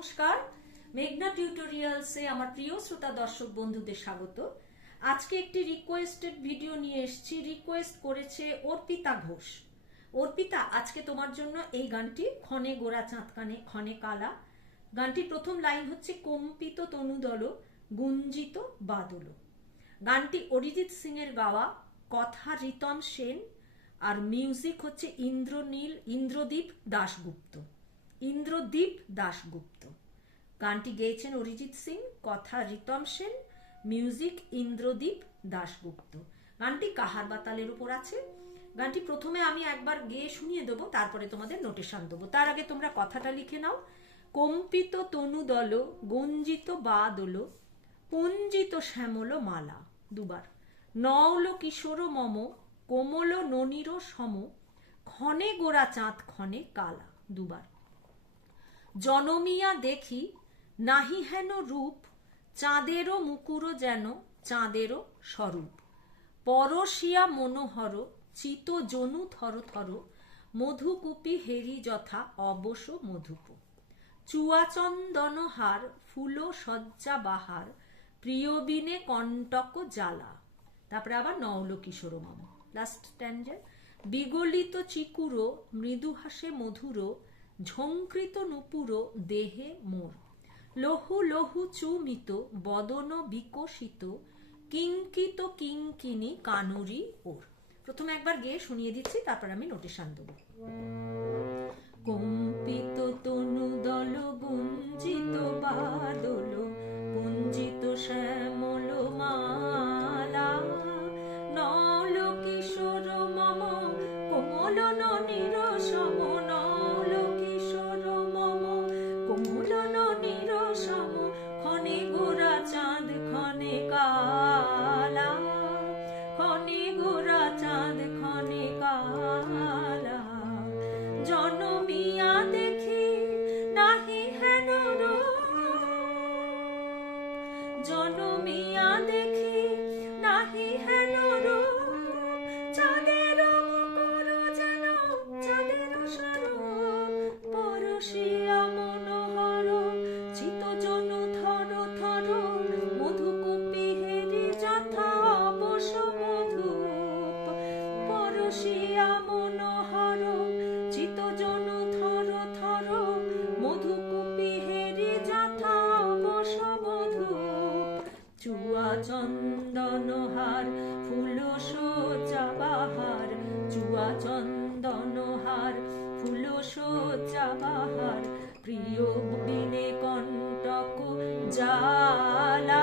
নমস্কার, মেঘনা টিউটোরিয়ালসে আমার প্রিয় শ্রোতা দর্শক বন্ধুদের স্বাগত। আজকে একটি রিকোয়েস্টেড ভিডিও নিয়ে এসেছি। রিকোয়েস্ট করেছে অর্পিতা ঘোষ। অর্পিতা, আজকে তোমার জন্য এই গানটি ক্ষণে গোরা চাঁদ কানে ক্ষণে কালা। গানটির প্রথম লাইন হচ্ছে কম্পিত তনুদল গুঞ্জিত বাদল। গানটি অরিজিৎ সিং এর গাওয়া, কথা রিতম সেন, আর মিউজিক হচ্ছে ইন্দ্রদীপ দাশগুপ্ত। গানটি গেয়েছেন অরিজিৎ সিং, কথা রিতম সেন, মিউজিক ইন্দ্রদীপ দাশগুপ্ত। গানটি কাহার বাতালের উপর আছে। গানটি প্রথমে আমি একবার গেয়ে শুনিয়ে দেবো, তারপরে তোমাদের নোটেশন দেবো। তার আগে তোমরা কথাটা লিখে নাও। কম্পিত তনুদল গঞ্জিত বাদল পুঞ্জিত শ্যামল মালা। দুবার। নওল কিশোর মম কোমল ননির সম ক্ষণে গোরা চাঁদ ক্ষণে কালা। দুবার। জনমিয়া দেখি নাহি হেন রূপ চাঁদেরও মুকুর যেন চাঁদেরও স্বরূপ। পরশিয়া মনোহর চিত জনু থর থর মধুকুপি হেরি যথা অবশ মধুপ। চুয়াচন্দন হার ফুল সজ্জা বাহার প্রিয়বিনে কণ্টক জ্বালা। তারপরে আবার নওল কিশোর মম। লাস্ট স্ট্যান্ডে। বিগলিত চিকুর মৃদু হাসে মধুর ঝঙ্কৃত নুপুর দেহে মোর। লহু লহু চুমিত বদন বিকশিত কিঙ্কিত কিঙ্কিনি কানুরি ওর। প্রথমে একবার গিয়ে শুনিয়ে দিচ্ছি, তারপর আমি নোটেশন দেবো। কম্পিত তনুদল গুঞ্জিত বাদল পুঞ্জিত শ্যামল মালা। নল কিশোর মম কোমল ননির সম। নল কিশোর মম কোমল ননির সম ক্ষণে গোরা চাঁদ ক্ষণে কালা। ক্ষণে গোরা চাঁদ ক্ষণে কালা। জনমিয়া দেখি নাহি হেন রূপ। জনমিয়া দেখি নাহি হেন রূপ চাঁদের মুকুর যেন চাঁদের স্বরূপ। পরশিয়া মনোহর চিত জনু থর থর মধুকুপি হেরি যথা অবশ মধুপ। পরশিয়া মনোহর চিত জনু থর থর মধুকুপি হেরি যথা অবশ মধুপ। চুয়া চন্দন হার ফুল সজ্জা বাহার। চুয়া চন্দন হার ফুল সজ্জা বাহার প্রিয় বিনে কণ্টক জ্বালা।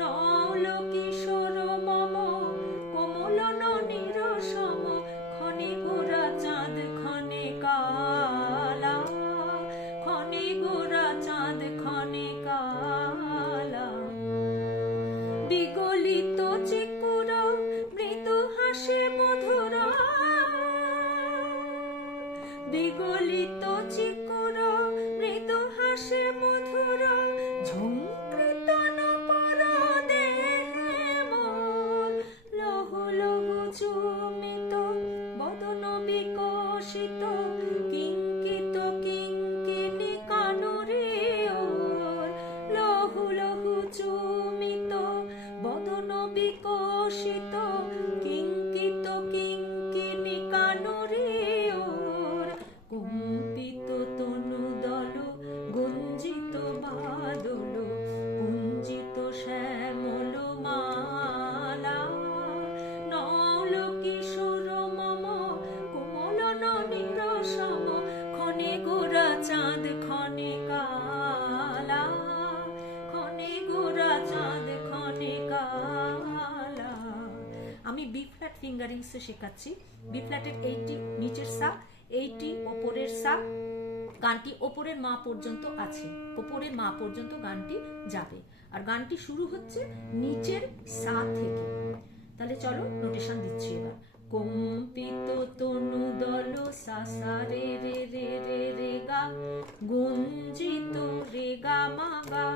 নওল কিশোর মম কোমল ননির সম ক্ষণে গোরা চাঁদ ক্ষণে কালা। ক্ষণে গোরা চাঁদ ক্ষণে কালা। বিগলিত চিকুর মৃদু হাসে মধুর। বিগলিত চিকুর মৃদু হাসে মধুর ঝঙ্কৃত নূপুর দেহে মোর। লহু লহু চুমিত বদন বিকশিত কিঙ্কিত কিঙ্কিনি কানুরি ওর। লহু লহু চুমিত বদন বিকশিত কিঙ্কিত কিঙ্কিনি কানুরি ওর। কম্পিত তনুদল গুঞ্জিত বাদল পুঞ্জিত শ্যামল মালা। নওল কিশোর মম কোমল ননির সম ক্ষণে গোরা চাঁদ ক্ষণে কালা। ক্ষণে গোরা চাঁদ ক্ষণে কালা। আমি বি ফ্ল্যাট ফিঙ্গারিংসে শেখাচ্ছি। বি ফ্ল্যাটের 80 নিচের সা, 80 ওপরের সা। গানটি ওপরের মা পর্যন্ত আছে, ওপরের মা পর্যন্ত গানটি যাবে। আর গানটি শুরু হচ্ছে নিচের সা থেকে। তাহলে চলো নোটেশন দিচ্ছি এবার। কম্পিত তনুদল সা সা রে রে রে রে রে গা গুঞ্জিত রে গা মা গা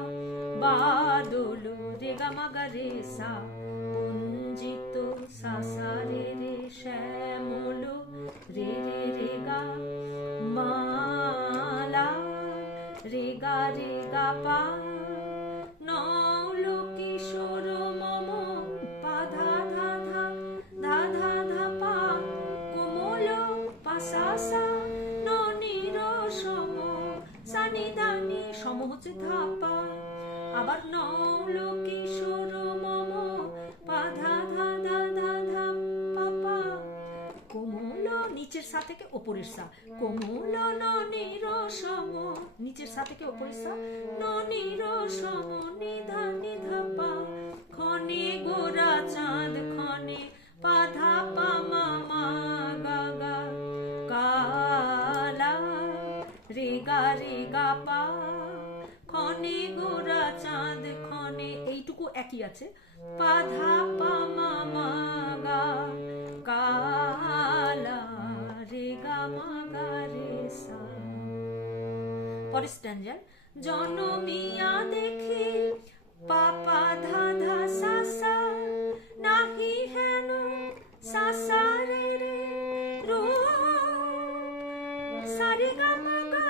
বাদল রে গা মা গা রে সা পুঞ্জিত সা সা রে রে শ্যামল রে রে রে গা মালা। রে গা গা পা নল কিশোর মম পা ধা ধা ধা ধা ধা ধা পা কোমল পা সা সা ন নি র সম সা নি ধা নি সম হচ্ছে ধা পা আবার নল কিশোর মম পা ধা ধা ধা ধা ধা পা পা কোমল নিচের সা থেকে ওপরের সা কোমল ন নি র সম নিচের সা থেকে ওপরের সা ন নি র সম নি ধা পা খনে গোরা চাঁদ খনে পা ধা পা মা মা গা গা কালা রে গা পা খনে গোরা চাঁদ খনে এইটুকু একই আছে পা ধা পা মা মা গা কালা রে গা মা গা রে সা। পরের স্ট্যান্জার জনমিয়া দেখি পা পা ধা ধা সা সা নাহি হেন সা সা রে রে রো সা রে গা মা গা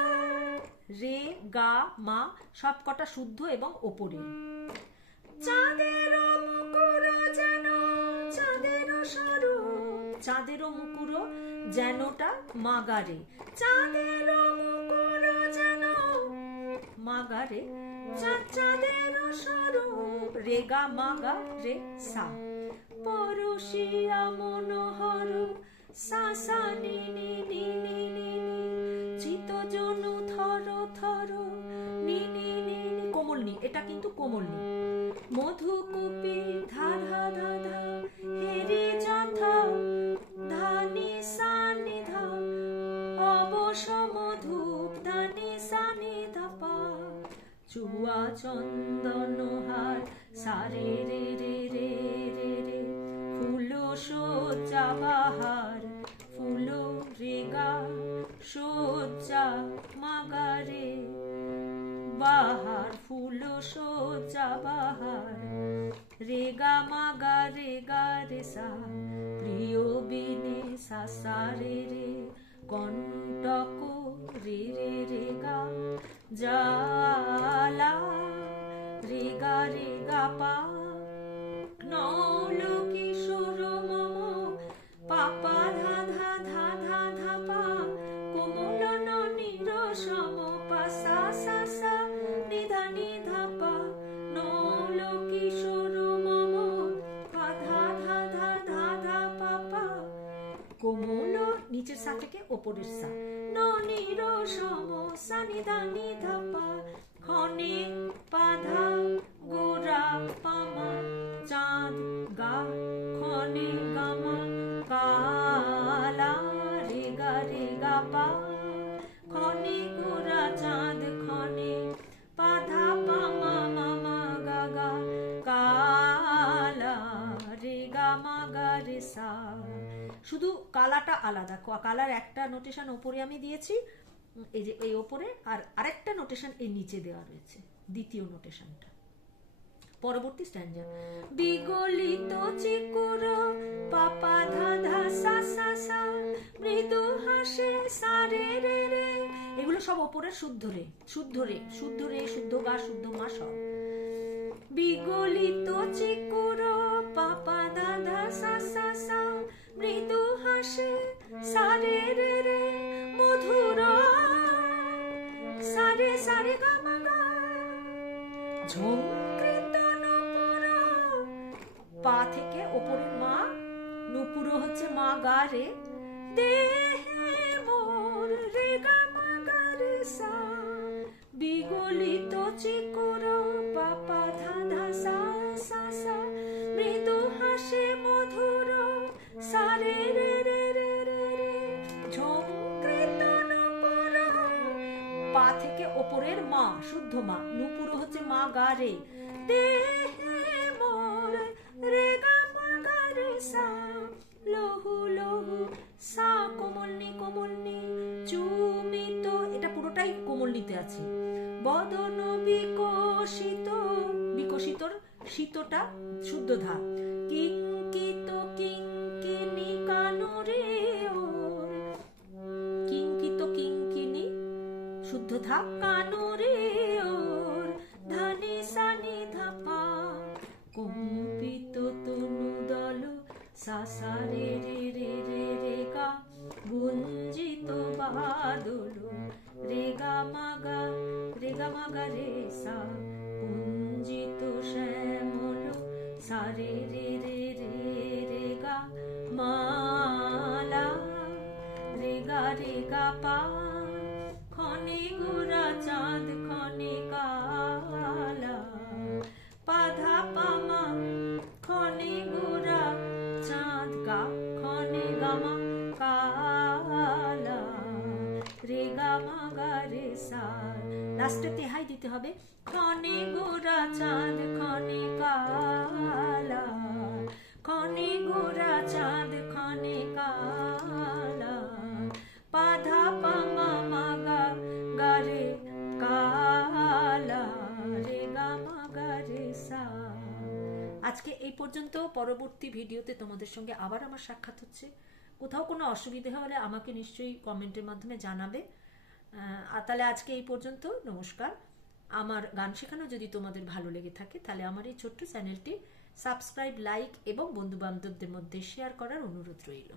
রে গা মা সব কটা শুদ্ধ এবং ওপরে চাঁদের মুকুর যেন চাঁদের স্বরূপ চাঁদের মুকুর যেনটা মাগারে চাঁদের মুকুর যেন মাগারে চাঁদের স্বরূপ রে গা মাগা রে সা পরশিয়া মনোহর সা সা নি নি নি নি নি চিত জনু থর থর নি নি নি নি কোমল নি এটা কিন্তু কোমল নি মধুকুপি ধা ধা ধা ধা হেরি যথা ধানি সানি ধা অবশ মধুপ ধানি সানি ধাপা চুয়া চন্দন হার সারে রে রে রে রে রে ফুল সজ্জা বাহার ফুল রেগা সজ্জা মাগারে বাহার ফুল সজ্জা বাহার রেগা মাগা রেগা রে সা প্রিয় বিনে সা সা রে রে কণ্টক রে রে রেগা জালা রেগা পা নল কিশোর মম পা পা ধা ধা ধা ধা ধা পা কোমল ন নি র সম পা সা সা সা নি ধা পা নল কিশোর মম পা ধা ধা ধা ধা ধা পা পা কোমল নিচের সা থেকে ওপরের সা ন নি র সম সা নি ধা পা খনে পা ধা গোরা পামা চাঁদ গা খনে গামা কালা রে গা পা খনে গোরা চাঁদ খনে পা ধা পা মা মা মা গা গা কালা রে গা মা গা রে সা। শুধু কালাটা আলাদা কালার একটা নোটেশন ওপরে আমি দিয়েছি এই যে এই ওপরে আর আরেকটা নোটেশন এই নিচে দেওয়া রয়েছে দ্বিতীয় নোটেশনটা। পরবর্তী স্ট্যান্জা বিগলিত চিকুর পাপা ধা ধা সা সা সা মৃদু হাসে সা রে রে রে এগুলো সব ওপরের শুদ্ধ রে শুদ্ধ রে শুদ্ধ রে শুদ্ধ গা শুদ্ধ মা সব বিগলিত চিকুর পাপা ধা ধা সা সা সা মৃদু হাসে সা রে রে রে মধুর সা রে গা মা গা ঝঙ্কৃত নপুর পা থেকে ওপরের মা নুপুর হচ্ছে মা গা রে দেহে মোর রে গা মা গা রে সা বিগলিত চিকুর পাপা ধা ধা সা সা সা মৃদু হাসে মধুর সা রে রে রে রে রে ঝঙ্কৃত নপুর পা থেকে ওপরের মা শুদ্ধ মা নুপুর হচ্ছে মা গা রে দেহে মোর রে গা মা গা রে সা লহু লহু সা কোমলনি চুমিত এটা পুরোটাই কোমলনিতে আছে বদন বিকশিতর শীতটা শুদ্ধ ধা কিঙ্কিত কিঙ্কিনি কানরে ওর কিঙ্কিত কিঙ্কিনি শুদ্ধ ধা কানরে সা সা রে রে রে রে রে গা গুঞ্জিত বাদল রে গা মা গা রে সা কুঞ্জিত শ্যামল সা রে রে রে রে রে গা মালা রে গা পা খনে গোরা চাঁদ খনে কালা পাধা পামা খনে গোরা চাঁদ গা খনে গামা কালা রে গা মা গা রে সা লাস্টে তেহাই দিতে হবে খনে গোরা চাঁদ খনে কালা খনে গোরা চাঁদ খনে কালা পাধা পামা মা গা গা রে কালা রে গা মা গা রে সা। আজকে এই পর্যন্ত। পরবর্তী ভিডিওতে তোমাদের সঙ্গে আবার আমার সাক্ষাৎ হচ্ছে। কোথাও কোনো অসুবিধা হলে আমাকে নিশ্চয়ই কমেন্টের মাধ্যমে জানাবে। তাহলে আজকে এই পর্যন্ত। নমস্কার। আমার গান শেখানো যদি তোমাদের ভালো লেগে থাকে তাহলে আমার এই ছোট্ট চ্যানেলটি সাবস্ক্রাইব, লাইক এবং বন্ধু বান্ধবদের মধ্যে শেয়ার করার অনুরোধ রইল।